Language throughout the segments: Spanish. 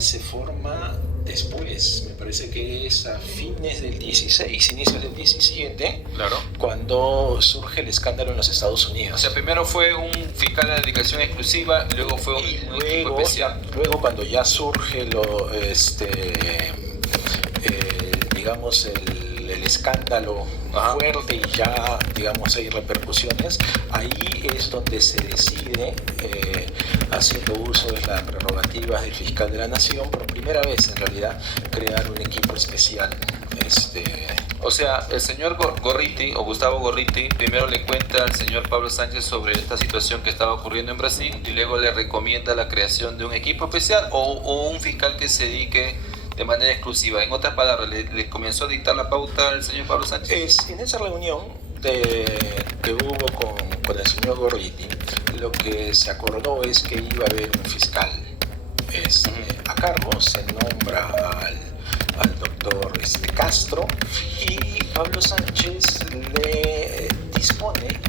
se forma después, me parece que es a fines del 16, inicios del 17, Claro. cuando surge el escándalo en los Estados Unidos. O sea, primero fue un fiscal de dedicación exclusiva, luego fue un equipo especial. Luego cuando ya surge digamos el escándalo fuerte y ya digamos hay repercusiones, ahí es donde se decide, haciendo uso de las prerrogativas del fiscal de la nación, por primera vez en realidad crear un equipo especial. O sea, el señor Gorriti o Gustavo Gorriti primero le cuenta al señor Pablo Sánchez sobre esta situación que estaba ocurriendo en Brasil y luego le recomienda la creación de un equipo especial o un fiscal que se dedique de manera exclusiva. En otras palabras, le comenzó a dictar la pauta al señor Pablo Sánchez. En esa reunión que hubo con el señor Gorriti, lo que se acordó es que iba a haber un fiscal a cargo. Se nombra al doctor Castro, y Pablo Sánchez le dispone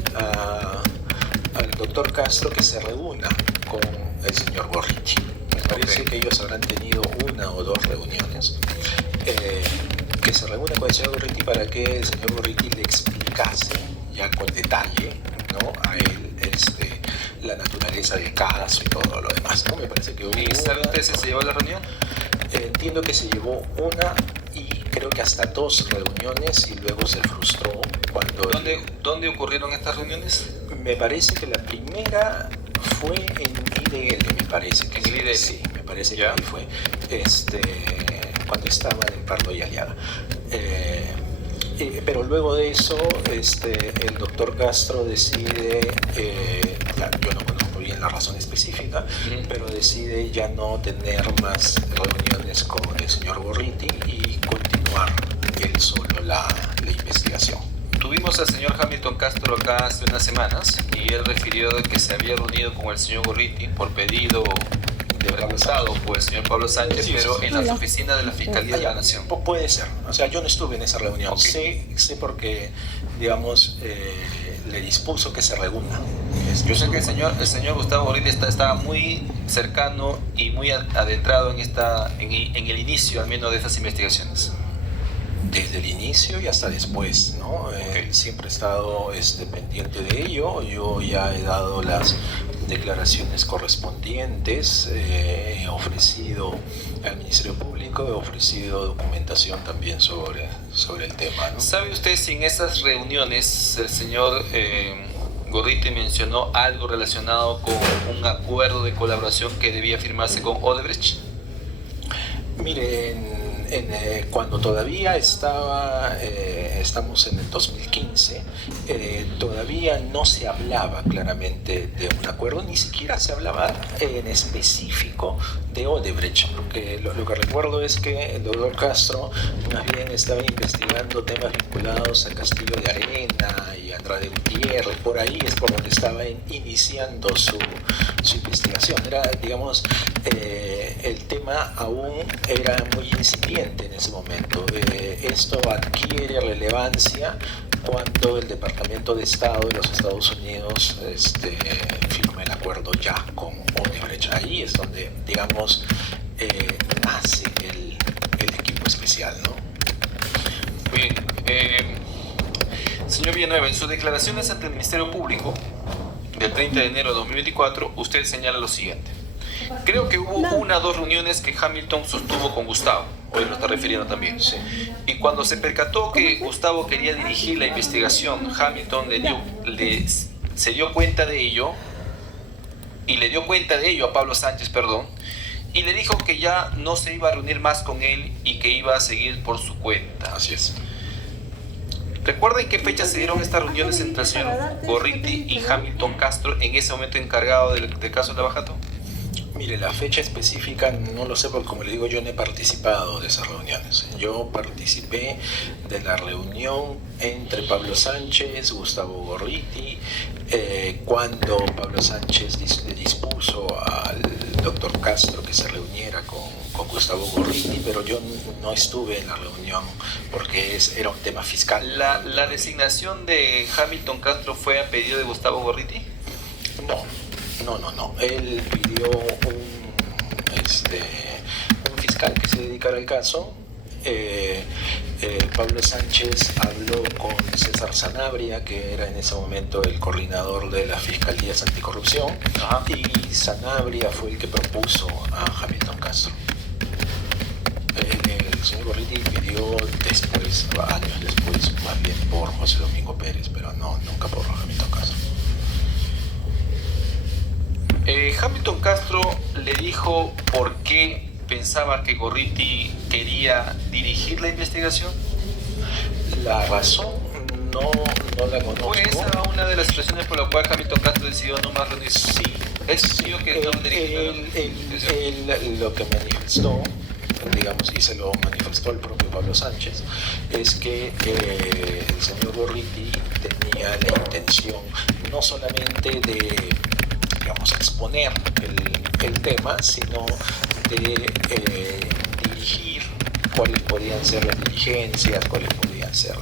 al doctor Castro que se reúna con el señor Gorriti. Me parece que ellos habrán tenido una o dos reuniones, que se reúne con el señor Gorriti para que el señor Gorriti le explicase ya con detalle, ¿no?, a él la naturaleza del caso y todo lo demás, ¿no? Me parece que hubo ¿Y sabe usted si se llevó a la reunión? Entiendo que se llevó una y creo que hasta dos reuniones, y luego se frustró cuando... ¿Dónde ocurrieron estas reuniones? Me parece que la primera fue en IDL, me parece que ¿En IDL? Sí, me parece que ahí fue, cuando estaba en Pardo y Aliaga. Pero luego de eso, el doctor Castro decide, yo no conozco bien la razón específica, pero decide ya no tener más reuniones con el señor Gorriti y continuar él solo la investigación. Tuvimos al señor Hamilton Castro acá hace unas semanas y él refirió que se había reunido con el señor Gorriti por pedido realizado por el señor Pablo Sánchez, sí, pero en las oficinas de la Fiscalía de la Nación. Puede ser, o sea, yo no estuve en esa reunión, sé porque, digamos, le dispuso que se reúna. Yo sé que el señor Gustavo Gorriti estaba muy cercano y muy adentrado en el inicio, al menos, de esas investigaciones. Desde el inicio y hasta después, ¿no? Siempre he estado pendiente de ello. Yo ya he dado las declaraciones correspondientes, he ofrecido al Ministerio Público, he ofrecido documentación también sobre el tema, ¿no? ¿Sabe usted si en esas reuniones el señor Gorriti mencionó algo relacionado con un acuerdo de colaboración que debía firmarse con Odebrecht? Miren, cuando todavía estamos en el 2015, todavía no se hablaba claramente de un acuerdo, ni siquiera se hablaba en específico de Odebrecht, porque lo que recuerdo es que el doctor Castro más bien estaba investigando temas vinculados al Castillo de Arena y a Andrade Gutiérrez. Por ahí es por donde estaba iniciando su investigación. Era, digamos, el tema aún era muy incipiente en ese momento. Esto adquiere relevancia cuando el Departamento de Estado de los Estados Unidos firma el acuerdo ya con Odebrecht. Ahí es donde, digamos, nace el equipo especial, ¿no? Bien. Señor Villanueva, en sus declaraciones ante el Ministerio Público del 30 de enero de 2024, usted señala lo siguiente: creo que hubo una o dos reuniones que Hamilton sostuvo con Gustavo, hoy lo está refiriendo también, sí. Y cuando se percató que Gustavo quería dirigir la investigación, Hamilton se dio cuenta de ello, y le dio cuenta de ello a Pablo Sánchez, perdón, y le dijo que ya no se iba a reunir más con él y que iba a seguir por su cuenta. Así es. ¿Recuerda en qué fecha se dieron estas reuniones entre el señor Gorriti y Hamilton Castro, en ese momento encargado del caso de Lavajato? Mire, la fecha específica no lo sé, porque como le digo, yo no he participado de esas reuniones. Yo participé de la reunión entre Pablo Sánchez, Gustavo Gorriti, cuando Pablo Sánchez le dispuso al doctor Castro que se reuniera con Gustavo Gorriti, pero yo no estuve en la reunión porque era un tema fiscal. ¿La designación de Hamilton Castro fue a pedido de Gustavo Gorriti? No. Él pidió explicar el caso, Pablo Sánchez habló con César Sanabria, que era en ese momento el coordinador de las Fiscalías Anticorrupción, y Sanabria fue el que propuso a Hamilton Castro. El señor Gorriti pidió después, años después, más bien por José Domingo Pérez, pero no, nunca por Hamilton Castro. Hamilton Castro le dijo por qué pensaba que Gorriti quería dirigir la investigación. La razón no la conozco. ¿Fue esa una de las situaciones por la cual Hamilton Castro decidió no más reunirse? Sí. Decidió que no dirigir lo que manifestó, digamos, y se lo manifestó el propio Pablo Sánchez, es que el señor Gorriti tenía la intención no solamente de, digamos, exponer el tema, sino de dirigir cuáles podían ser las diligencias, cuáles podían ser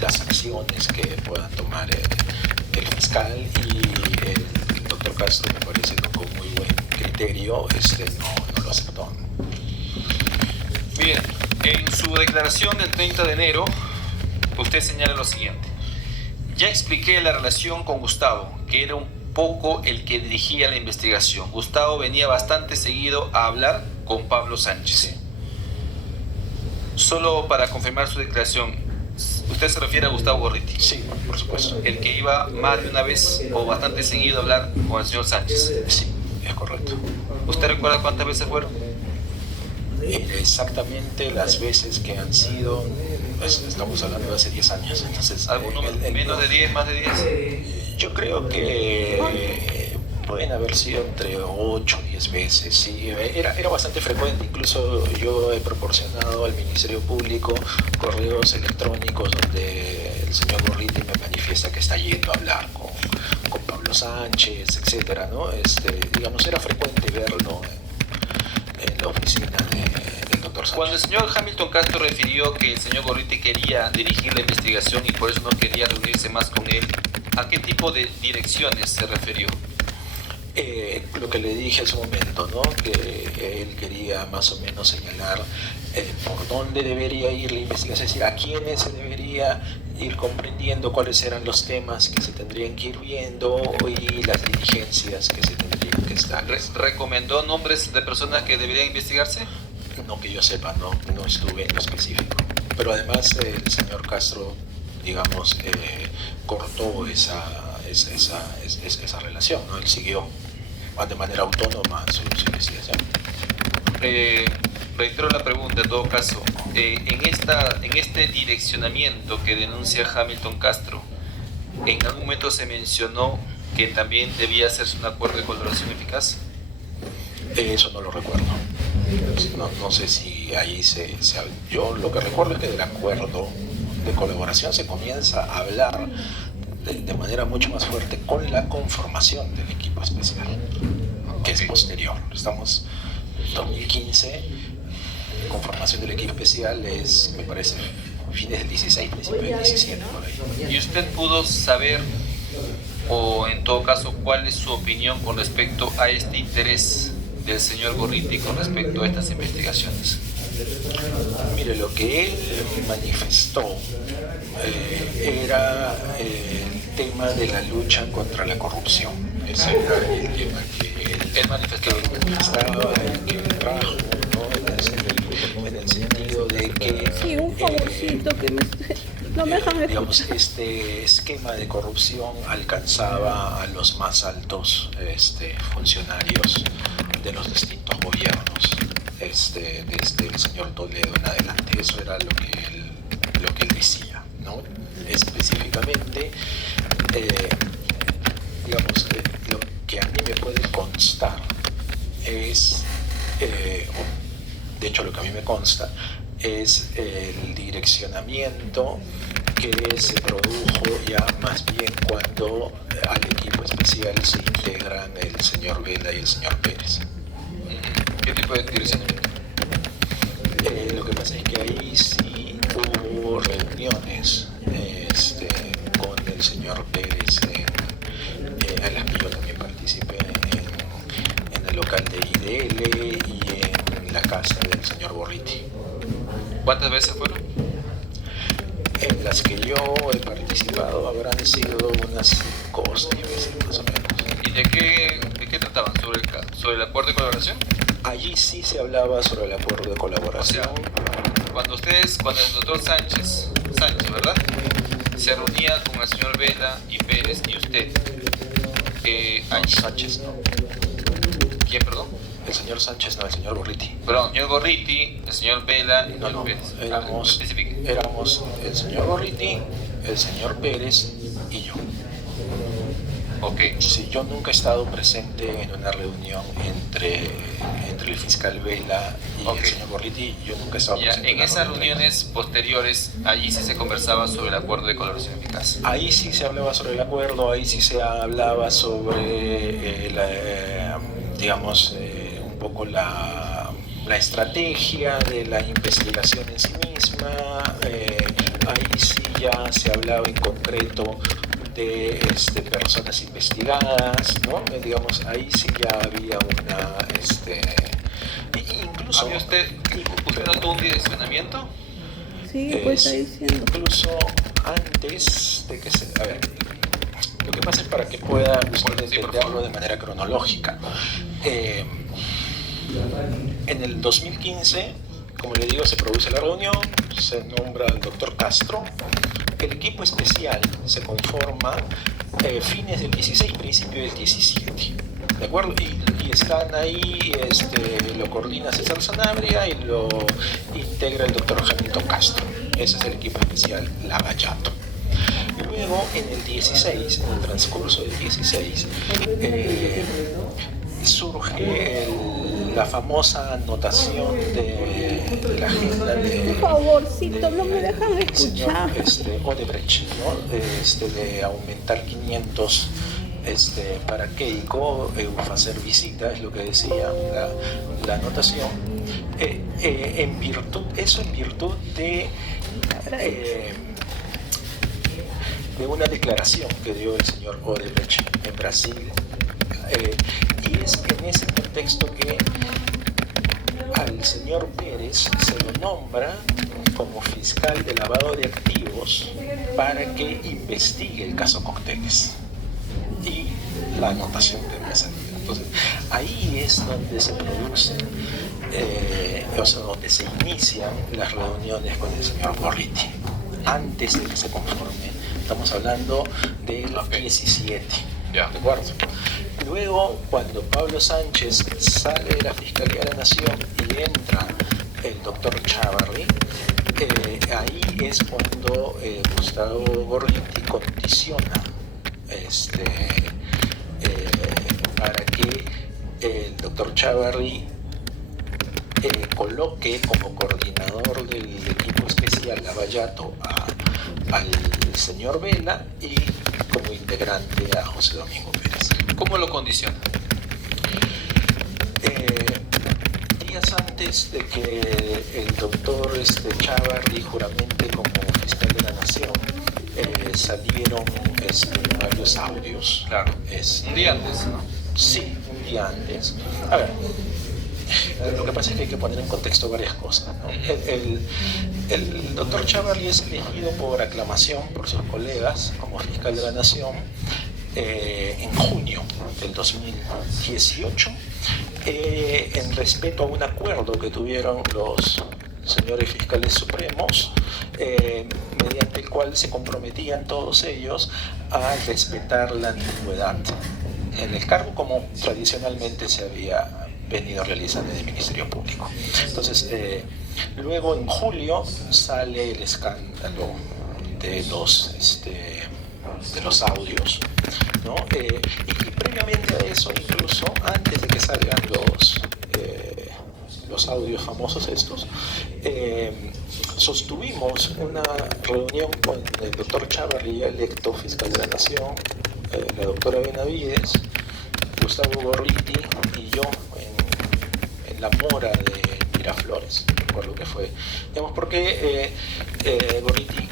las acciones que puedan tomar el fiscal, y el doctor Castro, me parece que con muy buen criterio no lo aceptó. Bien, en su declaración del 30 de enero, usted señala lo siguiente: ya expliqué la relación con Gustavo, que era un poco el que dirigía la investigación. Gustavo venía bastante seguido a hablar con Pablo Sánchez. Sí. Solo para confirmar su declaración, ¿usted se refiere a Gustavo Gorriti? Sí, por supuesto. El que iba más de una vez o bastante seguido a hablar con el señor Sánchez. Sí, es correcto. ¿Usted recuerda cuántas veces fueron? Exactamente las veces que han sido, pues, estamos hablando de hace 10 años. Entonces, ¿Alguno menos de 10, más de 10? Yo creo que pueden haber sido entre 8 y 10 veces, sí. Era bastante frecuente, incluso yo he proporcionado al Ministerio Público correos electrónicos donde el señor Gorriti me manifiesta que está yendo a hablar con Pablo Sánchez, etcétera, ¿no? Digamos, era frecuente verlo en la oficina del doctor Sánchez. Cuando el señor Hamilton Castro refirió que el señor Gorriti quería dirigir la investigación y por eso no quería reunirse más con él, ¿a qué tipo de direcciones se refirió? Lo que le dije hace un momento, ¿no? Que él quería más o menos señalar por dónde debería ir la investigación, es decir, a quiénes se debería ir comprendiendo, cuáles eran los temas que se tendrían que ir viendo y las diligencias que se tendrían que estar. ¿Recomendó nombres de personas que deberían investigarse? No que yo sepa, no estuve en lo específico. Pero además el señor Castro, digamos, cortó esa relación, ¿no? Él siguió de manera autónoma su investigación. Reitero la pregunta en todo caso. En este direccionamiento que denuncia Hamilton Castro, ¿en algún momento se mencionó que también debía hacerse un acuerdo de colaboración eficaz? Eso no lo recuerdo. No sé si ahí yo lo que recuerdo es que del acuerdo de colaboración se comienza a hablar de manera mucho más fuerte con la conformación del equipo especial, que es posterior. Estamos en 2015, conformación del equipo especial es, me parece, fines del 16, principios del 17, por ahí. ¿Y usted pudo saber, o en todo caso, cuál es su opinión con respecto a este interés del señor Gorriti con respecto a estas investigaciones? Mire, lo que él manifestó era el tema de la lucha contra la corrupción. Ese era el tema que él manifestaba, que trajo, ¿no? En el sentido de que sí, un favorcito que no me dejan digamos, este esquema de corrupción alcanzaba a los más altos funcionarios de los distintos gobiernos, desde el señor Toledo en adelante. Eso era lo que él decía, ¿no? Específicamente, digamos, lo que a mí me puede constar es, de hecho lo que a mí me consta es el direccionamiento que se produjo ya más bien cuando al equipo especial se integran el señor Vela y el señor Pérez. ¿Qué tipo de direccionamiento? Lo que pasa es que ahí sí hubo reuniones con el señor Pérez, a las que yo también participé en el local de IDL y en la casa del señor Gorriti. ¿Cuántas veces fueron? En las que yo he participado habrán sido unas 5 o 6 veces más o menos. ¿Y de qué trataban? ¿Sobre el acuerdo de colaboración? Allí sí se hablaba sobre el acuerdo de O colaboración. sea, cuando el doctor Sánchez, ¿verdad? Se reunía con el señor Vela y Pérez y usted. Allí. Sánchez no. ¿Quién, perdón? El señor Sánchez no, el señor Gorriti. Perdón, el señor Gorriti, el señor Vela y No, el no, Pérez. éramos el señor Gorriti, el señor Pérez y yo. Ok. Sí, yo nunca he estado presente en una reunión entre el fiscal Vela y Ok. el señor Gorriti. Yo nunca he estado Ya, presente en una esas reunión. reuniones posteriores, allí sí se conversaba sobre el acuerdo de colaboración eficaz. Ahí sí se hablaba sobre el acuerdo, ahí sí se hablaba sobre, digamos, un poco la estrategia de la investigación en sí misma. Ahí sí ya se hablaba en concreto de personas investigadas, ¿no? Digamos, ahí sí ya había una, incluso... ¿Había usted notó un direccionamiento? Sí, pues está diciendo. Incluso antes de que se... A ver, lo que pasa es para que pueda usted Sí, por entenderlo favor. de manera cronológica. En el 2015, como le digo, se produce la reunión, se nombra al doctor Castro. El equipo especial se conforma fines del 16, principio del 17. ¿De acuerdo? Y están ahí, lo coordina César Sanabria y lo integra el doctor Hamilton Castro. Ese es el equipo especial Lavallato. Luego, en el 16, en el transcurso del 16, surge la famosa anotación de la agenda Por favorcito, no me dejan del señor escuchar. Odebrecht, ¿no? De aumentar 500 para Keiko, hacer visita, es lo que decía la anotación, en virtud de una declaración que dio el señor Odebrecht en Brasil, y es en ese contexto que al señor Pérez se lo nombra como fiscal de lavado de activos para que investigue el caso Cócteles y la anotación que había salido. Entonces, ahí es donde se producen, o sea, donde se inician las reuniones con el señor Gorriti, antes de que se conforme. Estamos hablando del 17, Ya. ¿de acuerdo? Luego, cuando Pablo Sánchez sale de la Fiscalía de la Nación y entra el doctor Chávarri, ahí es cuando Gustavo Gorriti condiciona para que el doctor Chávarri coloque como coordinador del equipo especial Lavallato al señor Vela y como integrante a José Domingo Pérez. ¿Cómo lo condiciona? Días antes de que el doctor Chávarri juramente como fiscal de la Nación, salieron varios audios. Claro. Un día antes, ¿no? Sí, un día antes. A ver, lo que pasa es que hay que poner en contexto varias cosas, ¿no? El doctor Chávarri es elegido por aclamación por sus colegas como fiscal de la Nación en junio del 2018, en respeto a un acuerdo que tuvieron los señores fiscales supremos, mediante el cual se comprometían todos ellos a respetar la antigüedad en el cargo, como tradicionalmente se había venido realizando en el Ministerio Público. Entonces, luego en julio sale el escándalo de los audios, ¿no? Y previamente a eso, incluso antes de que salgan los audios famosos estos, sostuvimos una reunión con el doctor Chávarri, electo fiscal de la Nación, la doctora Benavides, Gustavo Gorriti y yo en la mora de Miraflores, recuerdo que fue, digamos, porque Gorriti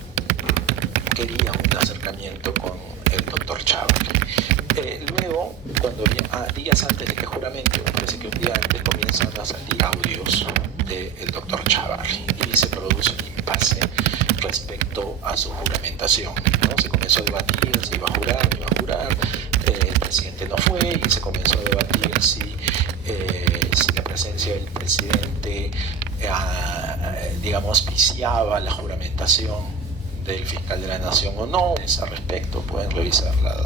quería un acercamiento con el doctor Chávarri. Luego, cuando días antes de que juramente, me parece que un día antes, comienzan a salir audios del doctor Chávarri y se produce un impasse respecto a su juramentación, ¿no? Se comenzó a debatir si iba a jurar, no iba a jurar, el presidente no fue y se comenzó a debatir si la presencia del presidente, digamos, viciaba la juramentación del fiscal de la Nación o no. Al respecto pueden revisarla.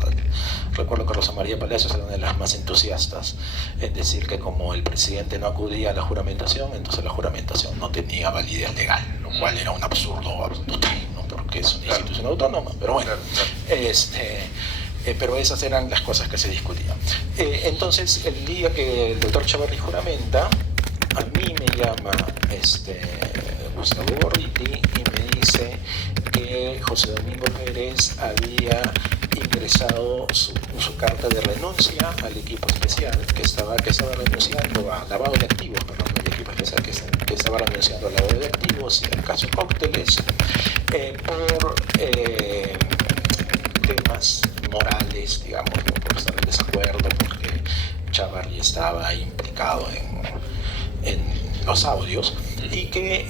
Recuerdo que Rosa María Palacios era una de las más entusiastas en decir que como el presidente no acudía a la juramentación, entonces la juramentación no tenía validez legal, lo cual era un absurdo total, ¿no? Porque es una institución autónoma, pero bueno, pero esas eran las cosas que se discutían. Entonces, el día que el doctor Chávarri juramenta, a mí me llama Gustavo Gorriti y me dice que José Domingo Pérez había ingresado su carta de renuncia al equipo especial, que estaba renunciando a lavado de activos, perdón, el equipo especial que estaba renunciando a lavado de activos y al caso Cócteles, por temas morales, digamos, ¿no? Por estar en desacuerdo, porque Chávarri estaba implicado en los audios, y que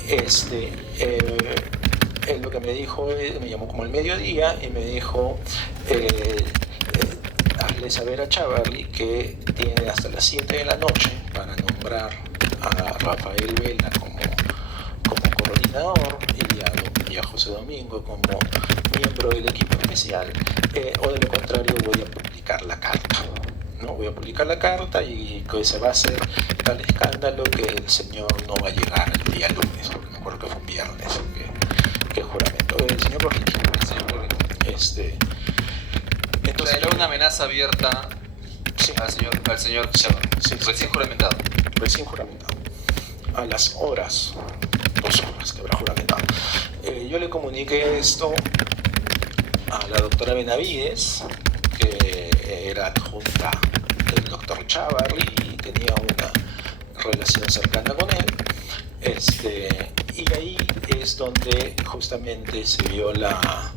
él lo que me dijo, me llamó como al mediodía y me dijo, hazle saber a Chávarri que tiene hasta las 7 de la noche para nombrar a Rafael Vela como coordinador y a José Domingo como miembro del equipo especial, o de lo contrario voy a publicar la carta. ¿No? Voy a publicar la carta y que se va a hacer tal escándalo que el señor no va a llegar el día lunes, porque me acuerdo que fue un viernes que juramento. El señor Gorriti. Entonces era una amenaza abierta, sí, al señor Chávarri, sí, recién juramentado. Recién juramentado. A las 2 horas que habrá juramentado. Yo le comuniqué esto a la doctora Benavides, que era adjunta del doctor Chávarri y tenía una relación cercana con él, y ahí es donde justamente se vio la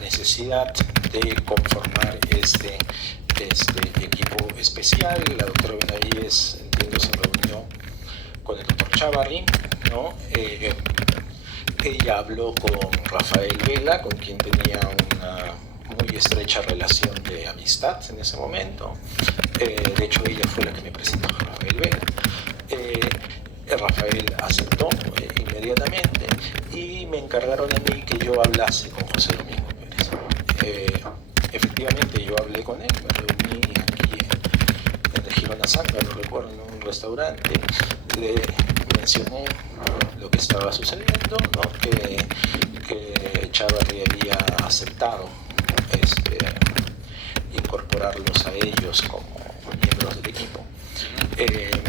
necesidad de conformar este equipo especial. La doctora Benavides, entiendo, se reunió con el doctor Chávarri, ¿no? Ella habló con Rafael Vela, con quien tenía una muy estrecha relación de amistad en ese momento. De hecho, ella fue la que me presentó a Rafael Vela. Rafael aceptó inmediatamente y me encargaron a mí que yo hablase con José Domingo Pérez. Efectivamente, yo hablé con él, me reuní aquí en el Girona Sangre, lo recuerdo, en un restaurante. Le mencioné lo que estaba sucediendo, ¿no? que Chávarri había aceptado incorporarlos a ellos como miembros del equipo.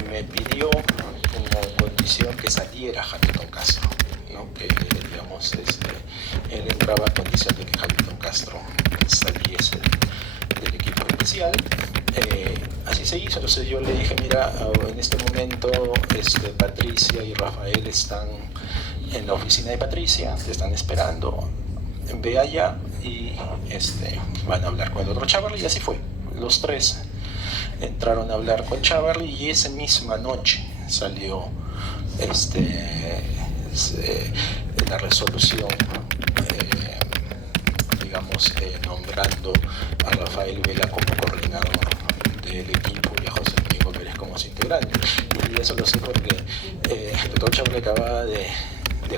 Me pidió como condición que saliera Hamilton Castro, ¿no? Que digamos, él entraba a condición de que Hamilton Castro saliese del equipo especial. Así se hizo. Entonces yo le dije, mira, en este momento Patricia y Rafael están en la oficina de Patricia, te están esperando, ve allá y van a hablar con el otro Chávarri, y así fue. Los tres entraron a hablar con Chávarri y esa misma noche salió la resolución, nombrando a Rafael Vela como coordinador del equipo y a José Domingo Pérez como su integrante. Y eso lo sé porque el doctor Chávarri acababa de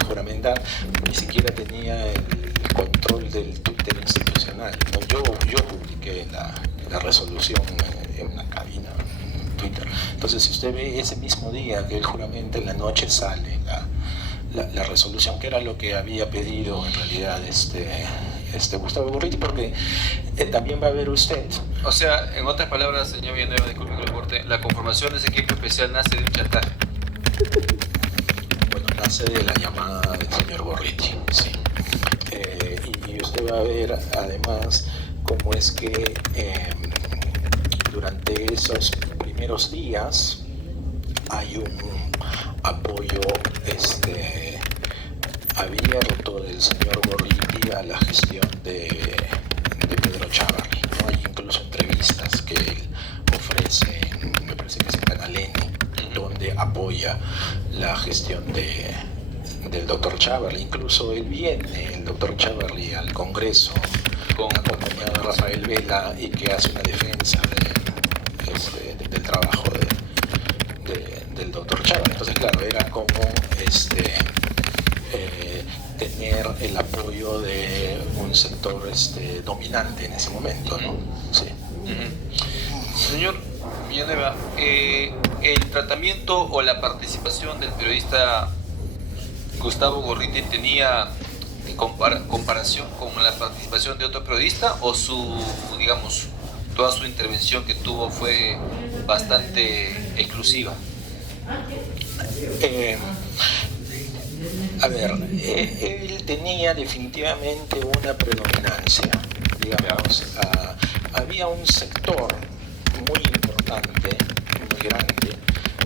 juramentar, ni siquiera tenía el control del Twitter institucional, ¿no? Yo publiqué la resolución en una cabina en Twitter. Entonces, si usted ve ese mismo día que el juramento, en la noche sale la resolución, que era lo que había pedido en realidad Gustavo Gorriti, porque también va a ver usted. O sea, en otras palabras, señor Villanueva, disculpe que lo corte, la conformación de ese equipo especial nace de un chantaje. Bueno, nace de la llamada del señor Gorriti, sí. Y usted va a ver además cómo es que durante esos primeros días hay un apoyo abierto del señor Gorriti a la gestión de Pedro Chávarri, ¿no? Hay incluso entrevistas que él ofrece, me parece que es en Canal N, donde apoya la gestión del doctor Chávarri. Incluso él viene, el doctor Chávarri, al Congreso acompañado de Rafael Vela, y que hace una defensa del trabajo del doctor Chávarri. Entonces, claro, era como tener el apoyo de un sector dominante en ese momento, ¿no? Sí. Señor Villanueva, el tratamiento o la participación del periodista Gustavo Gorriti tenía comparación con la participación de otro periodista, o toda su intervención que tuvo fue bastante exclusiva? Él tenía definitivamente una predominancia, digamos. Había un sector muy importante, muy grande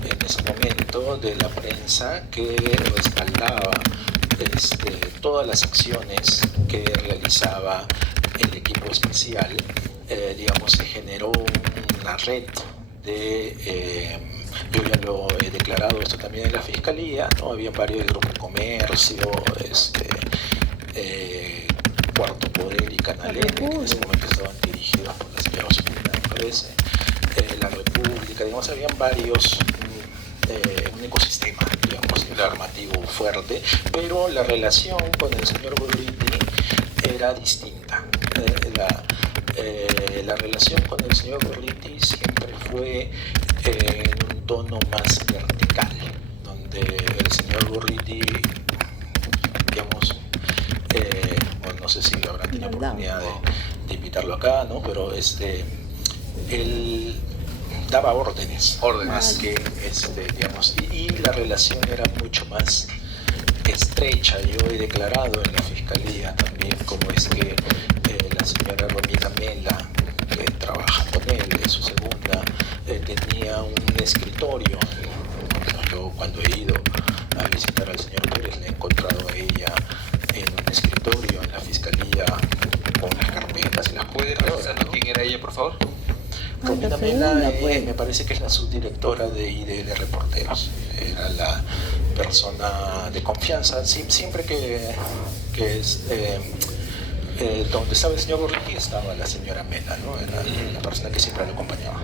en ese momento de la prensa que respaldaba todas las acciones que realizaba el equipo especial. Se generó una red de... yo ya lo he declarado esto también en la Fiscalía, ¿no? Había varios grupos de comercio, Cuarto Poder y Canal N, que en ese momento estaban dirigidos por la señora Ospina, me parece, la República, digamos, habían varios, un ecosistema, digamos, informativo fuerte, pero la relación con el señor Gorriti era distinta. La relación con el señor Gorriti siempre fue en un tono más vertical, donde el señor Gorriti, digamos, bueno, no sé si habrán tenido oportunidad de invitarlo acá, ¿no? Pero él daba órdenes. Más que, digamos, y la relación era mucho más estrecha. Yo he declarado en la Fiscalía también cómo es que la señora Romina Mela, que trabaja con él, es su segunda, tenía un escritorio. Yo, cuando he ido a visitar al señor Pérez, le he encontrado a ella en un escritorio en la Fiscalía con las carpetas y las... ¿Puede revisarnos quién era ella, por favor? Romina Mela, me parece que es la subdirectora de IDL Reporteros. Era la persona de confianza. Siempre que donde estaba el señor Gorriti estaba la señora Mela, ¿no? Era la persona que siempre lo acompañaba.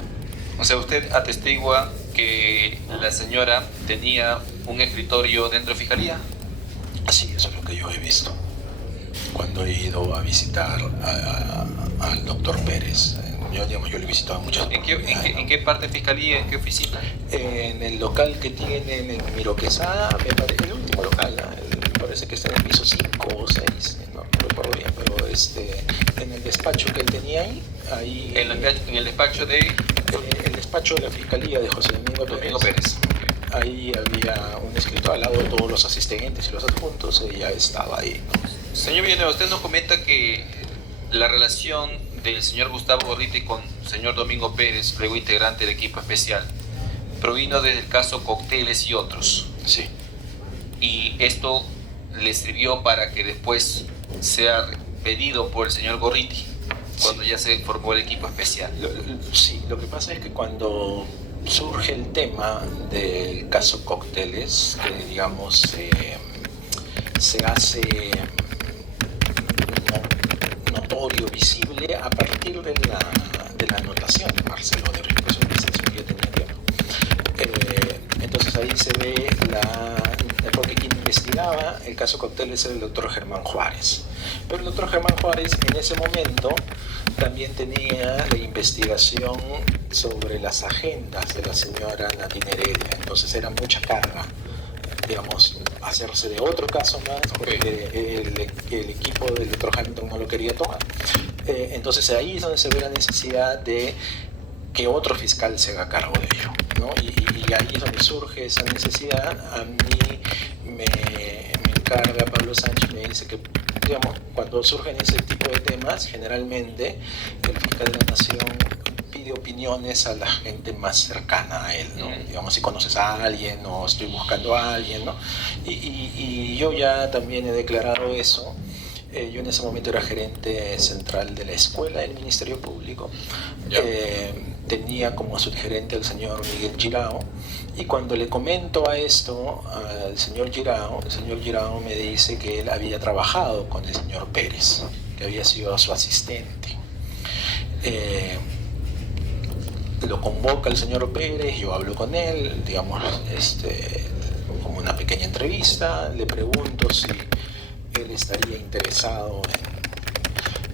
O sea, usted atestigua que la señora tenía un escritorio dentro de Fiscalía. Sí, eso es lo que yo he visto cuando he ido a visitar al doctor Pérez. Yo lo he visitado muchas veces. ¿En qué parte de Fiscalía? ¿En qué oficina? En el local que tienen en Miro Quesada, el último local, me parece que está en el piso 5 o 6, no recuerdo bien, pero en el despacho que él tenía ahí ¿En el despacho de...? El despacho de la Fiscalía de José Domingo Pérez. Ahí había un escritor al lado de todos los asistentes y los adjuntos, ella estaba ahí, ¿no? Señor Villanueva, usted nos comenta que la relación del señor Gustavo Gorriti con el señor Domingo Pérez, luego integrante del equipo especial, provino desde el caso Cócteles y otros. Sí. Y esto le sirvió para que después sea pedido por el señor Gorriti, cuando ya se formó el equipo especial. Sí, lo que pasa es que cuando surge el tema del caso Cócteles, que digamos se hace notorio, visible, a partir de la anotación de Marcelo Odebrecht, que es una licencia que yo tenía tiempo. Entonces ahí se ve porque quien investigaba el caso Cócteles era el doctor Germán Juárez. Pero el doctor Germán Juárez en ese momento también tenía la investigación sobre las agendas de la señora Nadine Heredia. Entonces era mucha carga, digamos, hacerse de otro caso más, porque el equipo del doctor Hamilton no lo quería tomar. Entonces ahí es donde se ve la necesidad de que otro fiscal se haga cargo de ello, ¿no? Y ahí es donde surge esa necesidad. A mí me encarga Pablo Sánchez, me dice que, digamos, cuando surgen ese tipo de temas, generalmente el fiscal de la Nación pide pide opiniones a la gente más cercana a él, ¿no? Digamos, si conoces a alguien o estoy buscando a alguien, ¿no? Y yo ya también he declarado eso. Yo en ese momento era gerente central de la escuela del Ministerio Público. Tenía como subgerente al señor Miguel Girao, y cuando le comento a esto al señor Girao, el señor Girao me dice que él había trabajado con el señor Pérez, que había sido su asistente. Lo convoca el señor Pérez, yo hablo con él, digamos, como una pequeña entrevista, le pregunto si él estaría interesado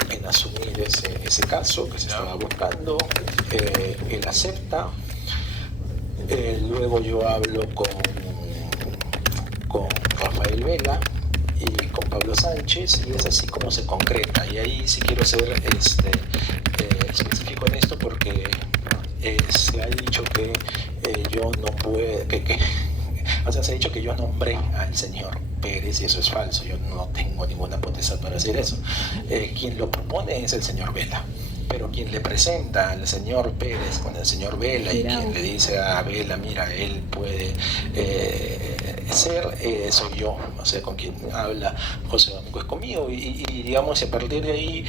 en asumir ese caso que se estaba buscando. Él acepta. Luego yo hablo con Rafael Vela y con Pablo Sánchez, y es así como se concreta. Y ahí sí quiero ser específico en esto, porque se ha dicho que yo no puedo, o sea, se ha dicho que yo nombré al señor Pérez, y eso es falso. Yo no tengo ninguna potestad para hacer eso. Quien lo propone es el señor Vela, pero quien le presenta al señor Pérez con el señor Vela, y quien le dice a Vela, mira, él puede ser, soy yo. O sea, con quien habla José Domingo es conmigo, y digamos, a partir de ahí,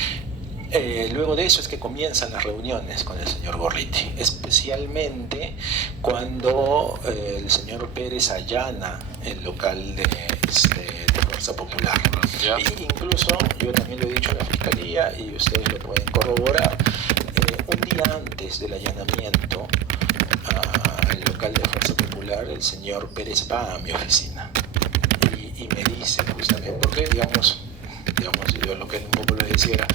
luego de eso es que comienzan las reuniones con el señor Gorriti, especialmente cuando el señor Pérez allana el local de Fuerza Popular. Y incluso, yo también lo he dicho a la Fiscalía y ustedes lo pueden corroborar, un día antes del allanamiento al local de Fuerza Popular, el señor Pérez va a mi oficina y me dice justamente, porque digamos yo lo que un poco le decía era,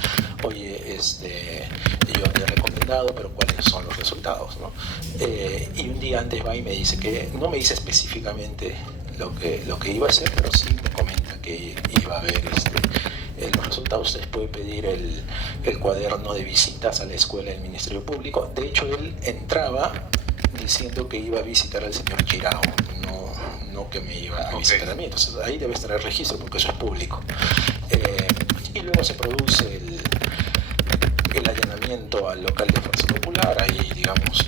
oye, yo te he recomendado, pero ¿cuáles son los resultados, no? Y un día antes va y me dice que, no me dice específicamente lo que iba a hacer, pero sí me comenta que iba a ver los resultados. Ustedes pueden pedir el cuaderno de visitas a la escuela del Ministerio Público. De hecho, él entraba diciendo que iba a visitar al señor Girao, no que me iba a visitar a mí. Entonces ahí debe estar el registro, porque eso es público. Y luego se produce el allanamiento al local de Fuerza Popular. Ahí, digamos, se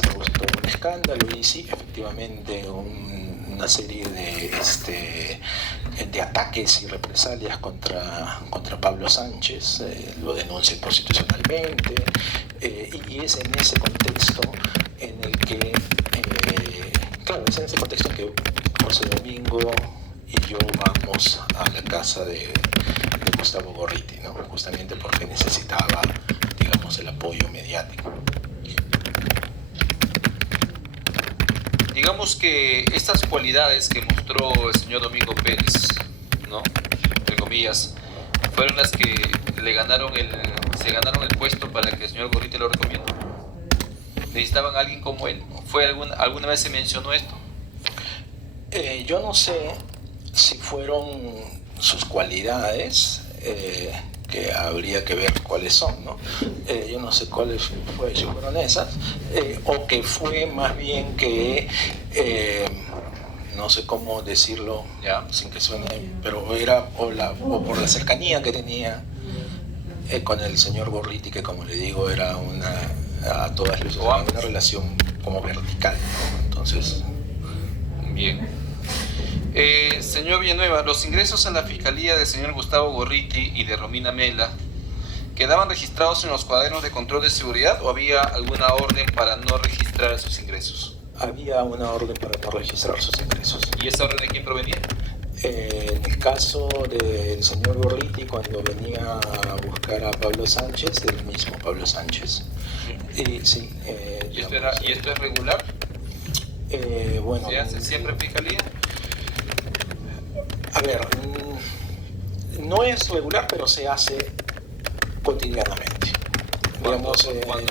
produce todo un escándalo, y sí, efectivamente, una serie de ataques y represalias contra Pablo Sánchez. Lo denuncia constitucionalmente, y es en ese contexto en el que, claro, es en ese contexto en que José Domingo y yo vamos a la casa de Gustavo Gorriti, ¿no? Justamente porque necesitaba, digamos, el apoyo mediático. Digamos que estas cualidades que mostró el señor Domingo Pérez, ¿no?, entre comillas, fueron las que se ganaron el puesto para que el señor Gorriti lo recomiende. ¿Necesitaban a alguien como él? ¿Alguna vez se mencionó esto? Yo no sé si fueron sus cualidades, que habría que ver cuáles son, ¿no? Yo no sé cuáles si fueron esas, o que fue más bien que, no sé cómo decirlo, ya, sin que suene, pero era o por la cercanía que tenía con el señor Gorriti, que, como le digo, era a todas luces una relación como vertical, ¿no? Entonces, bien. Señor Villanueva, los ingresos a la Fiscalía del señor Gustavo Gorriti y de Romina Mela ¿quedaban registrados en los cuadernos de control de seguridad o había alguna orden para no registrar sus ingresos? Había una orden para no registrar sus ingresos. ¿Y esa orden de quién provenía? En el caso del señor Gorriti, cuando venía a buscar a Pablo Sánchez, del mismo Pablo Sánchez. Y sí, ¿Y esto es regular? Bueno, ¿Se hace siempre en Fiscalía? A ver, no es regular, pero se hace cotidianamente. Cuando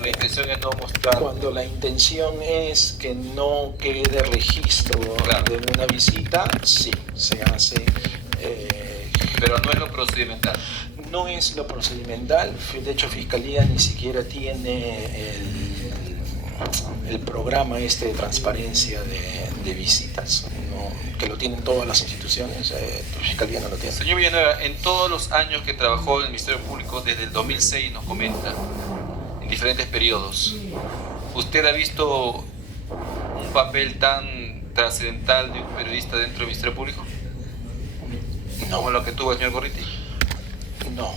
la intención es no mostrar. Cuando la intención es que no quede registro, claro, de una visita, sí, se hace. Pero no es lo procedimental. No es lo procedimental. De hecho, Fiscalía ni siquiera tiene el programa de transparencia de visitas. que lo tienen todas las instituciones, la Fiscalía no lo tiene. Señor Villanueva, en todos los años que trabajó en el Ministerio Público, desde el 2006 nos comenta, en diferentes periodos, ¿usted ha visto un papel tan trascendental de un periodista dentro del Ministerio Público? No. ¿Como lo que tuvo el señor Gorriti? No.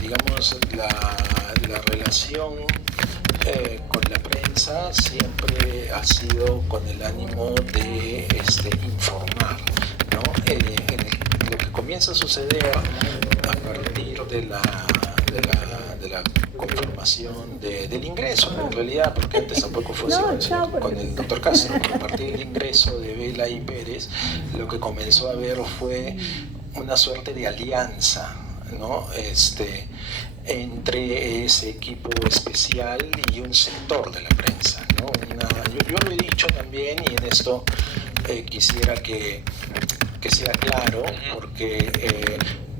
Digamos, la relación con la prensa siempre ha sido con el ánimo de informar, ¿no? Lo que comienza a suceder a partir de la confirmación del ingreso, ¿no? En realidad, porque antes tampoco fue así con el doctor Castro, a partir del ingreso de Vela y Pérez, lo que comenzó a ver fue una suerte de alianza, ¿no? Entre ese equipo especial y un sector de la prensa, ¿no? Yo lo he dicho también, y en esto quisiera que sea claro, porque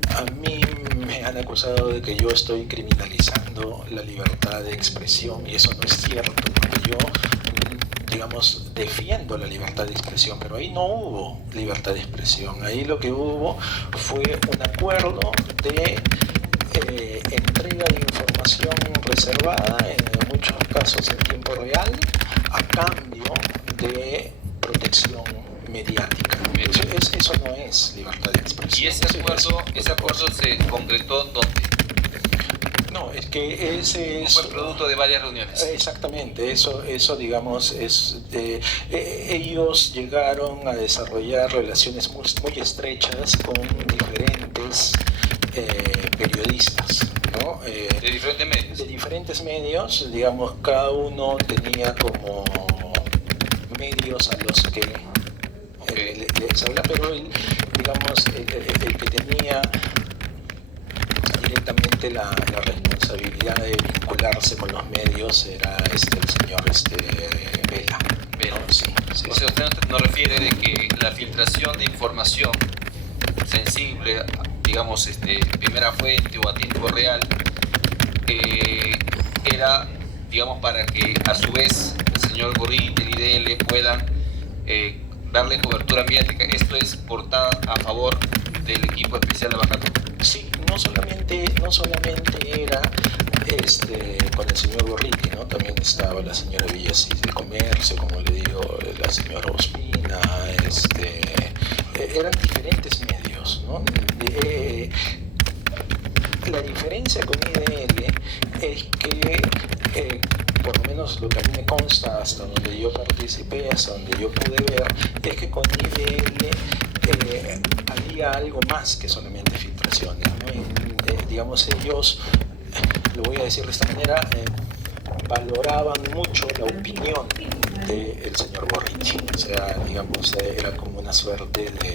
a mí me han acusado de que yo estoy criminalizando la libertad de expresión, y eso no es cierto, porque yo, digamos, defiendo la libertad de expresión, pero ahí no hubo libertad de expresión. Ahí lo que hubo fue un acuerdo de entrega de información reservada, en muchos casos en tiempo real, a cambio de protección mediática. Eso no es libertad de expresión. ¿Y ese acuerdo se concretó dónde? No, es que ese es... Fue producto de varias reuniones. Exactamente, eso digamos, ellos llegaron a desarrollar relaciones muy estrechas con diferentes periodistas, ¿no? ¿De diferentes medios? De diferentes medios, digamos, cada uno tenía como medios a los que les habla, pero digamos, el que tenía directamente la responsabilidad de vincularse con los medios era el señor Vela. ¿No? Sí. O sea, usted nos refiere de que la filtración de información sensible, digamos, primera fuente o a tiempo real, era, digamos, para que a su vez el señor Gorriti, el IDL, puedan darle cobertura mediática. Esto es portada a favor del equipo especial de Bajato. Sí, no solamente era con el señor Gorriti, ¿no? También estaba la señora Villasís del Comercio, como le digo, la señora Ospina, eran diferentes medios, ¿no? La diferencia con IDL es que, por lo menos lo que a mí me consta, hasta donde yo participé, hasta donde yo pude ver, es que con IDL había algo más que solamente filtraciones, ¿no? Digamos, ellos, lo voy a decir de esta manera, valoraban mucho la opinión del señor Gorriti. O sea, digamos, era como una suerte de...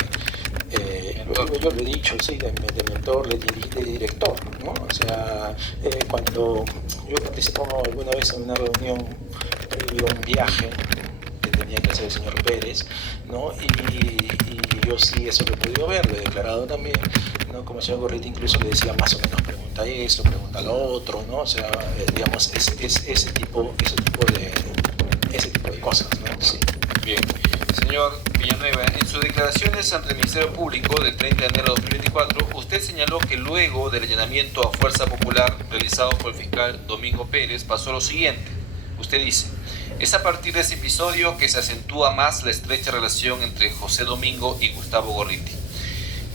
yo lo he dicho, sí, de mentor, de director, ¿no? O sea, cuando yo participé alguna vez en una reunión previo a un viaje que tenía que hacer el señor Pérez, ¿no? Y yo sí eso lo he podido ver, lo he declarado también, ¿no? Como el señor Gorriti incluso le decía más o menos, pregunta esto, pregunta lo otro, ¿no? O sea, digamos, ese tipo de cosas, ¿no? Sí. Bien. Señor Villanueva, en sus declaraciones ante el Ministerio Público del 30 de enero de 2024, usted señaló que luego del allanamiento a Fuerza Popular realizado por el fiscal Domingo Pérez pasó lo siguiente. Usted dice: es a partir de ese episodio que se acentúa más la estrecha relación entre José Domingo y Gustavo Gorriti.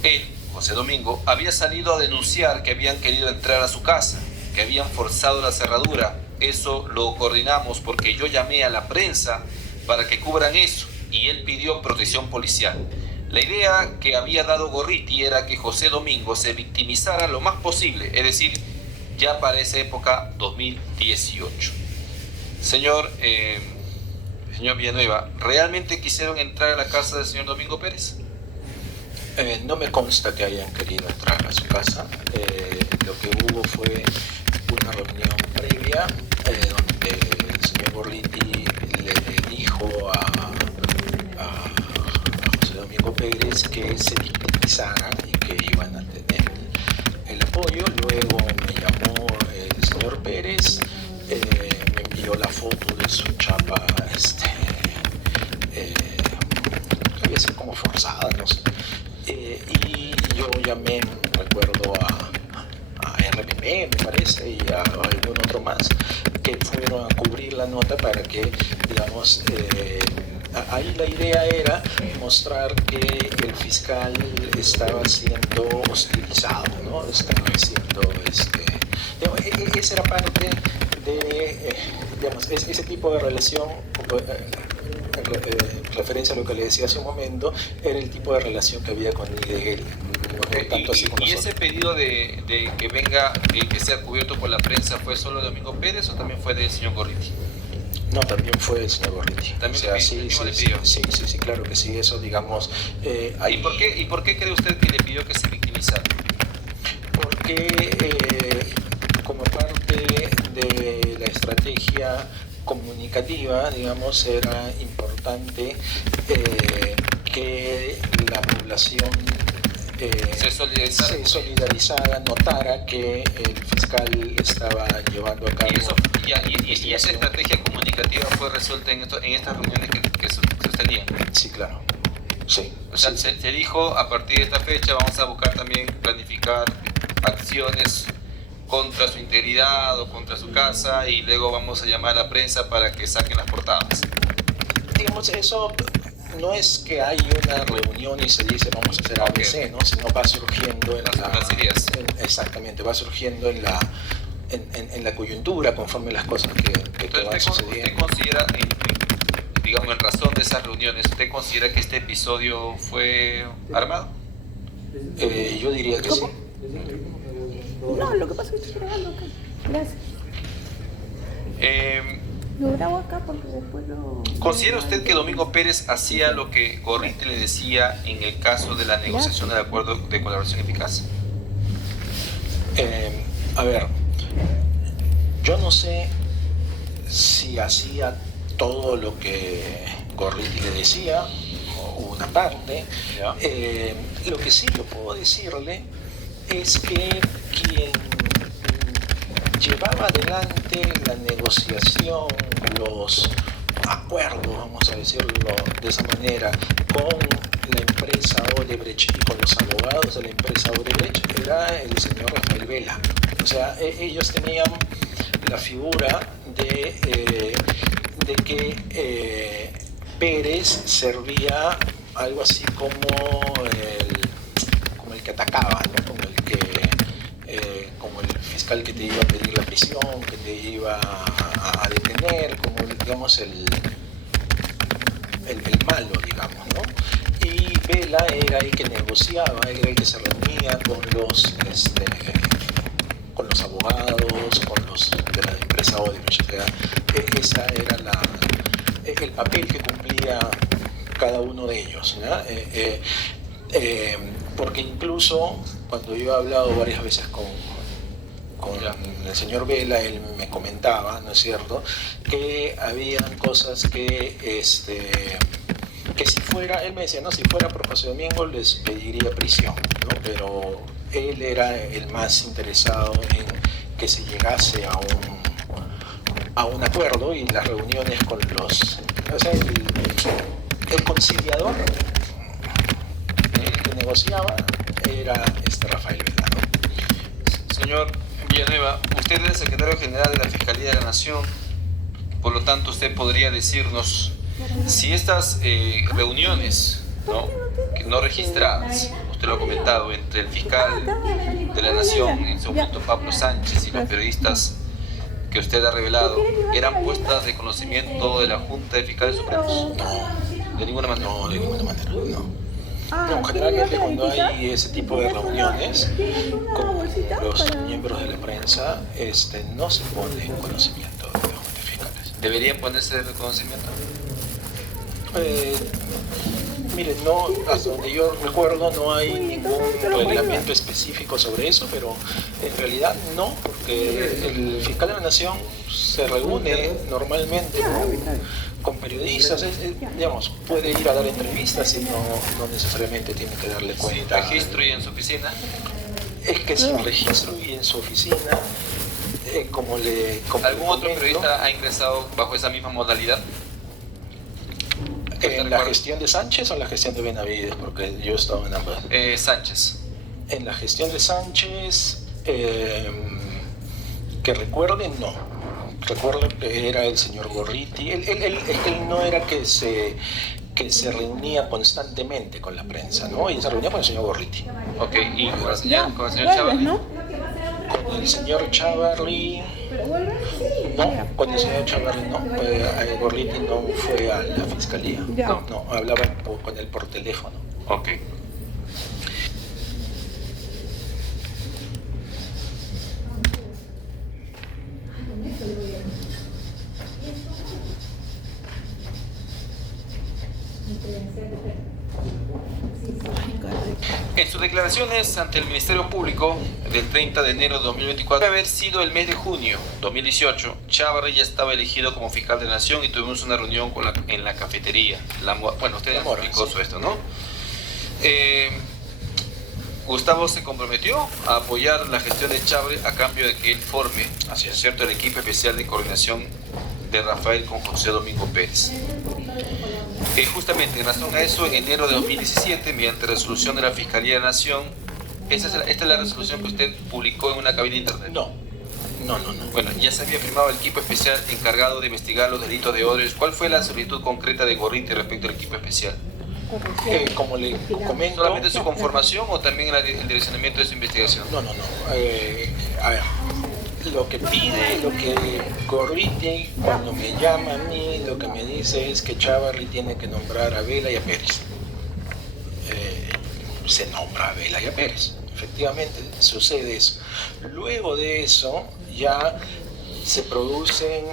Él, José Domingo, había salido a denunciar que habían querido entrar a su casa, que habían forzado la cerradura. Eso lo coordinamos porque yo llamé a la prensa para que cubran eso y él pidió protección policial. La idea que había dado Gorriti era que José Domingo se victimizara lo más posible, es decir, ya para esa época, 2018. Señor Villanueva, ¿realmente quisieron entrar a la casa del señor Domingo Pérez? No me consta que hayan querido entrar a su casa. Lo que hubo fue una reunión previa donde el señor Gorriti le dijo a José Domingo Pérez que se victimizara y que iban a tener el apoyo. Luego me llamó el señor Pérez, me envió la foto de su chapa Media Men, recuerdo a RPP, me parece, y a algún otro más, que fueron a cubrir la nota para que, digamos, ahí la idea era mostrar que el fiscal estaba siendo hostilizado, ¿no? Estaba siendo, digamos, esa era parte de, digamos, ese tipo de relación, en referencia a lo que le decía hace un momento, era el tipo de relación que había con Miguel. No tanto así con ¿Y nosotros. ese pedido de que venga, que sea cubierto por la prensa, fue solo de Domingo Pérez o también fue del señor Gorriti? No, también fue el señor Gorriti. También o sea, sí, claro que sí, eso digamos... ¿Y por qué cree usted que le pidió que se victimizara? Porque como parte de la estrategia comunicativa, digamos, era importante que la población se solidarizara, notara que el fiscal estaba llevando a cabo... Y esa estrategia comunicativa fue resuelta en estas reuniones que sostenían. Sí, claro. Sí. O sea, sí. se dijo, a partir de esta fecha vamos a buscar también planificar acciones contra su integridad o contra su casa, y luego vamos a llamar a la prensa para que saquen las portadas. Digamos, eso no es que hay una reunión y se dice vamos a hacer ABC, ¿no? Sino va surgiendo en las ideas. Exactamente, va surgiendo en la coyuntura conforme las cosas que van sucediendo. ¿Usted considera, digamos, en razón de esas reuniones, usted considera que este episodio fue armado? Yo diría que sí. No, lo que pasa es que estoy grabando acá. Gracias. Lo grabo acá porque después lo... ¿Considera usted que Domingo Pérez hacía lo que Gorriti le decía en el caso de la negociación del acuerdo de colaboración eficaz? A ver, yo no sé si hacía todo lo que Gorriti le decía, o una parte. Lo que sí yo puedo decirle es que quien llevaba adelante la negociación, los acuerdos, vamos a decirlo de esa manera, con la empresa Odebrecht y con los abogados de la empresa Odebrecht era el señor Rafael Vela. O sea, ellos tenían la figura de que Pérez servía algo así como el que atacaba, ¿no? Como el fiscal que te iba a pedir la prisión, que te iba a detener, como digamos el malo, digamos, ¿no? Y Vela era el que negociaba, era el que se reunía con los abogados, con los de la empresa Odebrecht. Esa era el papel que cumplía cada uno de ellos, ¿no? Porque incluso cuando yo he hablado varias veces con el señor Vela, él me comentaba, ¿no es cierto?, que habían cosas que si fuera, él me decía, no, si fuera por José Domingo les pediría prisión, ¿no? Pero él era el más interesado en que se llegase a un acuerdo, y las reuniones con los... O sea, el conciliador, el que negociaba, era Rafael Vela, ¿no? Señor Villanueva, usted es el secretario general de la Fiscalía de la Nación, por lo tanto usted podría decirnos si estas reuniones, ¿no?, que no registradas, usted lo ha comentado, entre el fiscal de la Nación, en su momento Pablo Sánchez, y los periodistas que usted ha revelado, eran puestas de conocimiento de la Junta de Fiscales Supremos? No, de ninguna manera. No, de ninguna manera, no. No, generalmente cuando hay ese tipo de reuniones con los miembros de la prensa, no se pone en conocimiento de los entes fiscales. ¿Deberían ponerse de conocimiento? Miren, no, hasta donde yo recuerdo no hay ningún reglamento específico sobre eso, pero en realidad no, porque el fiscal de la Nación se reúne normalmente con periodistas, digamos, puede ir a dar entrevistas y no necesariamente tiene que darle cuenta. ¿Sin registro y en su oficina? Es que sin registro y en su oficina, como ¿Algún otro periodista ha ingresado bajo esa misma modalidad? ¿En la gestión de Sánchez o en la gestión de Benavides? Porque yo he estado en ambas. Sánchez. En la gestión de Sánchez, que recuerde, no. Recuerdo que era el señor Gorriti. Él no era que se reunía constantemente con la prensa, ¿no? Y se reunía con el señor Gorriti. Ok, y con el Ya, señor vuelves, Chávarri. ¿no? Con el señor Chávarri, no, con el señor Chávarri no. Gorriti no fue a la fiscalía. Ya. No, hablaba con él por teléfono. Ok. En sus declaraciones ante el Ministerio Público del 30 de enero de 2024, debe haber sido el mes de junio 2018, Chávarri ya estaba elegido como fiscal de la Nación y tuvimos una reunión en la cafetería. Bueno, usted La Mora, explicó sí. esto, ¿no? Gustavo se comprometió a apoyar la gestión de Chávarri a cambio de que él forme, Así es. ¿cierto?, el equipo especial de coordinación de Rafael con José Domingo Pérez. Justamente en razón a eso, en enero de 2017, mediante resolución de la Fiscalía de la Nación, esta es la resolución que usted publicó en una cabina de internet. No. Bueno, ya se había firmado el equipo especial encargado de investigar los delitos de Odebrecht. ¿Cuál fue la solicitud concreta de Gorriti respecto al equipo especial? Como le comento... ¿Solamente su conformación o también el direccionamiento de su investigación? No. A ver, lo que Gorriti, cuando me llama a mí, lo que me dice es que Chávarri tiene que nombrar a Vela y a Pérez. Se nombra a Vela y a Pérez. Efectivamente, sucede eso. Luego de eso, ya se producen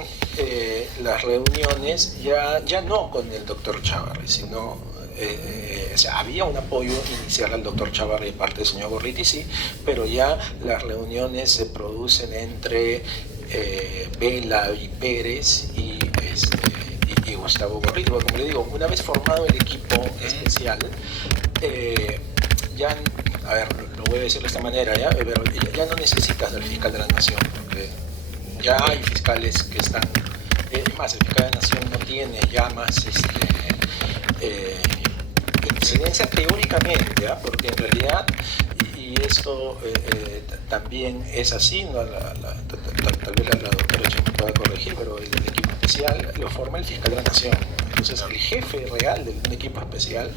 las reuniones, ya no con el doctor Chávarri, sino... o sea, había un apoyo inicial al doctor Chávarri de parte del señor Gorriti, sí, pero ya las reuniones se producen entre Vela y Pérez y Gustavo Gorriti. Como le digo, una vez formado el equipo especial, ya, a ver, lo voy a decir de esta manera, pero ya no necesitas del fiscal de la Nación, porque ya hay fiscales que están... más, el fiscal de la Nación no tiene ya más incidencia teóricamente, porque en realidad, y esto también es así, ¿no? Tal vez la doctora me pueda corregir, pero el equipo especial lo forma el fiscal de la Nación. Entonces el jefe real del equipo especial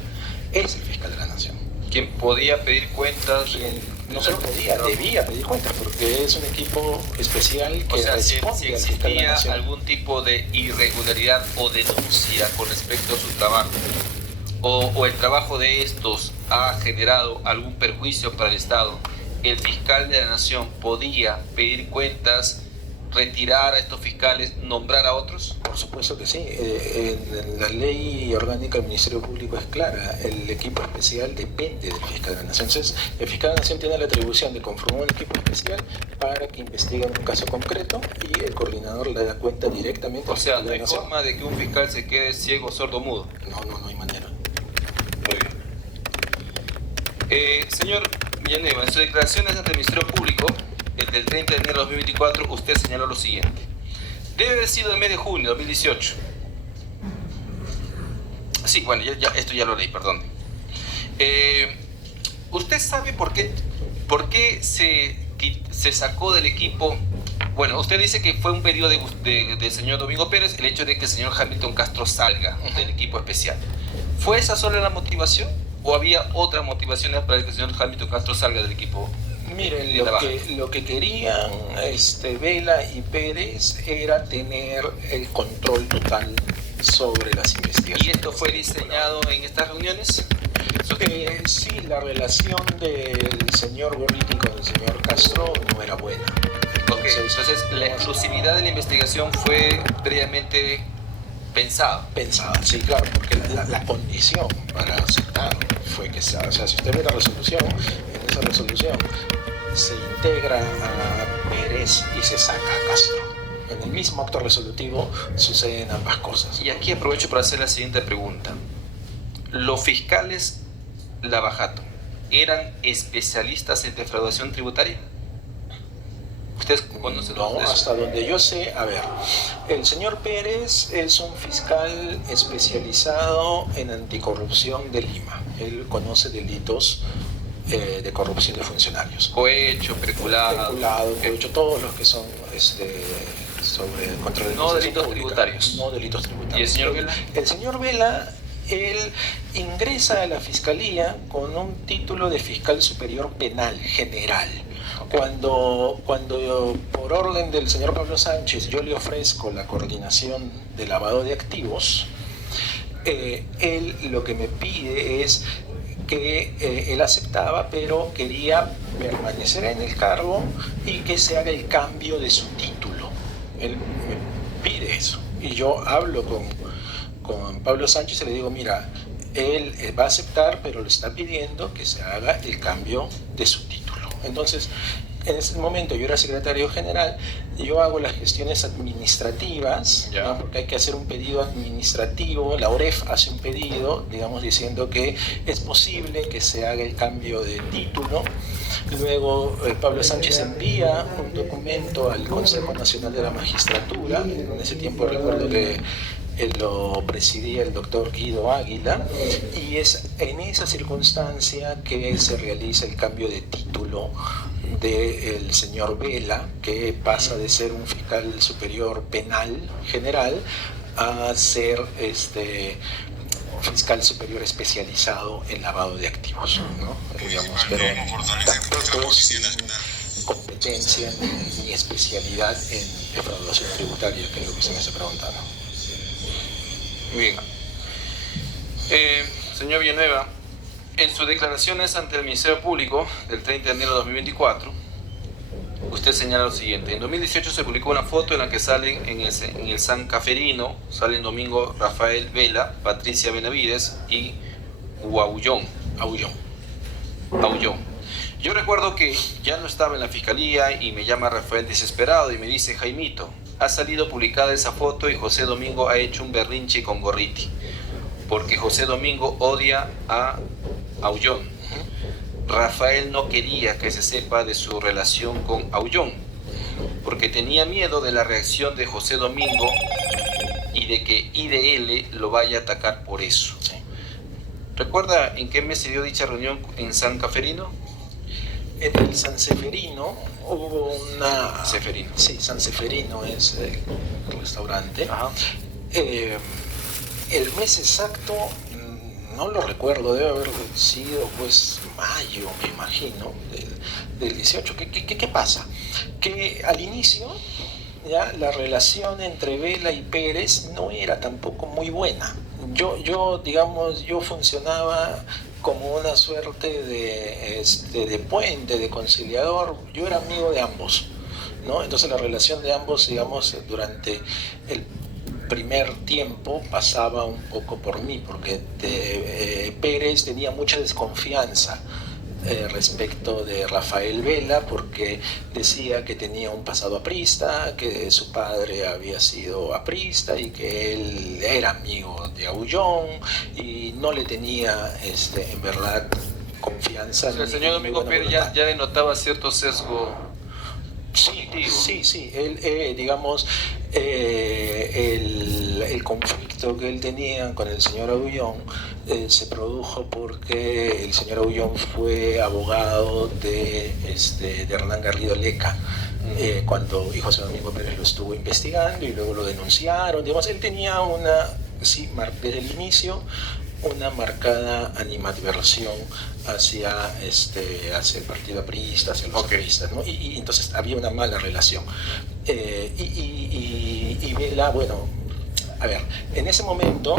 es el fiscal de la Nación. Quien podía pedir cuentas. Quien no solo podía, debía pedir cuentas, porque es un equipo especial que O sea, si responde al fiscal de la existía Nación. algún tipo de irregularidad o denuncia con respecto a su trabajo, o el trabajo de estos ha generado algún perjuicio para el Estado, el fiscal de la Nación podía pedir cuentas, retirar a estos fiscales, nombrar a otros. Por supuesto que sí. En la ley orgánica del Ministerio Público es clara. El equipo especial depende del fiscal de la Nación. Entonces, el fiscal de la Nación tiene la atribución de conformar un equipo especial para que investigue un caso concreto y el coordinador le da cuenta directamente O al sea, fiscal no de hay la Nación. forma de que un fiscal se quede ciego, sordo, mudo. No hay manera. Muy bien. Señor Villanueva, en sus declaraciones ante el Ministerio Público, el del 30 de enero de 2024, usted señaló lo siguiente. Debe haber sido el mes de junio de 2018. Sí, bueno, esto ya lo leí, perdón. ¿Usted sabe por qué se sacó del equipo? Bueno, usted dice que fue un pedido del señor Domingo Pérez el hecho de que el señor Hamilton Castro salga del equipo especial. ¿Fue esa sola la motivación o había otras motivaciones para que el señor Hamilton Castro salga del equipo? Miren, lo que querían Vela y Pérez era tener el control total sobre las investigaciones. ¿Y esto fue diseñado en estas reuniones? Sí, la relación del señor Gorriti con el señor Castro no era buena. Entonces la exclusividad de la investigación fue previamente pensada. Pensada, sí, claro, porque la condición para aceptar fue que, o sea, si usted ve la resolución, en esa resolución se integra a Pérez y se saca a Castro. En el mismo acto resolutivo suceden ambas cosas. Y aquí aprovecho para hacer la siguiente pregunta. ¿Los fiscales Lavajato eran especialistas en defraudación tributaria? ¿Ustedes conocen No, de eso? hasta donde yo sé, a ver, el señor Pérez es un fiscal especializado en anticorrupción de Lima. Él conoce delitos de corrupción de funcionarios. Cohecho, peculado. Cohecho, todos los que son sobre contra la No delitos pública, tributarios. No delitos tributarios. ¿Y el señor Vela? El señor Vela, él ingresa a la fiscalía con un título de fiscal superior penal general. Cuando por orden del señor Pablo Sánchez yo le ofrezco la coordinación de lavado de activos, él lo que me pide es que él aceptaba, pero quería permanecer en el cargo y que se haga el cambio de su título. Él me pide eso. Y yo hablo con Pablo Sánchez y le digo, mira, él va a aceptar, pero le está pidiendo que se haga el cambio de su título. Entonces, en ese momento yo era secretario general, yo hago las gestiones administrativas, ¿no? Porque hay que hacer un pedido administrativo, la OREF hace un pedido, digamos, diciendo que es posible que se haga el cambio de título. Luego Pablo Sánchez envía un documento al Consejo Nacional de la Magistratura, en ese tiempo recuerdo que lo presidía el doctor Guido Águila, y es en esa circunstancia que se realiza el cambio de título del señor Vela, que pasa de ser un fiscal superior penal general a ser fiscal superior especializado en lavado de activos, ¿no? Digamos, pero tampoco sin competencia ni especialidad en defraudación tributaria, que es lo que usted me está preguntando. Bien. Señor Villanueva, en sus declaraciones ante el Ministerio Público del 30 de enero de 2024, usted señala lo siguiente: en 2018 se publicó una foto en la que salen en el San Caferino, salen Domingo Rafael Vela, Patricia Benavides y Aullón. Yo recuerdo que ya no estaba en la fiscalía y me llama Rafael desesperado y me dice: Jaimito, ha salido publicada esa foto y José Domingo ha hecho un berrinche con Gorriti, porque José Domingo odia a Aullón. Rafael no quería que se sepa de su relación con Aullón, porque tenía miedo de la reacción de José Domingo y de que IDL lo vaya a atacar por eso. Sí. ¿Recuerda en qué mes se dio dicha reunión en San Caferino? En el San Seferino hubo una... Seferino. Sí, San Seferino es el restaurante. Ajá. El mes exacto no lo recuerdo, debe haber sido pues mayo, me imagino, del 18. ¿Qué pasa? Que al inicio ya la relación entre Vela y Pérez no era tampoco muy buena. Yo funcionaba como una suerte de puente, de conciliador. Yo era amigo de ambos, ¿no? Entonces la relación de ambos, digamos, durante el primer tiempo pasaba un poco por mí, porque Pérez tenía mucha desconfianza respecto de Rafael Vela, porque decía que tenía un pasado aprista, que su padre había sido aprista y que él era amigo de Aullón y no le tenía en verdad confianza. El señor Domingo Pérez ya denotaba cierto sesgo. Sí. Él, digamos, el conflicto que él tenía con el señor Aullón se produjo porque el señor Aullón fue abogado de Hernán Garrido Leca, y José Domingo Pérez lo estuvo investigando y luego lo denunciaron. Digamos, él tenía desde el inicio una marcada animadversión hacia el partido aprista, hacia los apristas, ¿no? Y entonces había una mala relación. Y Vela, bueno, a ver, en ese momento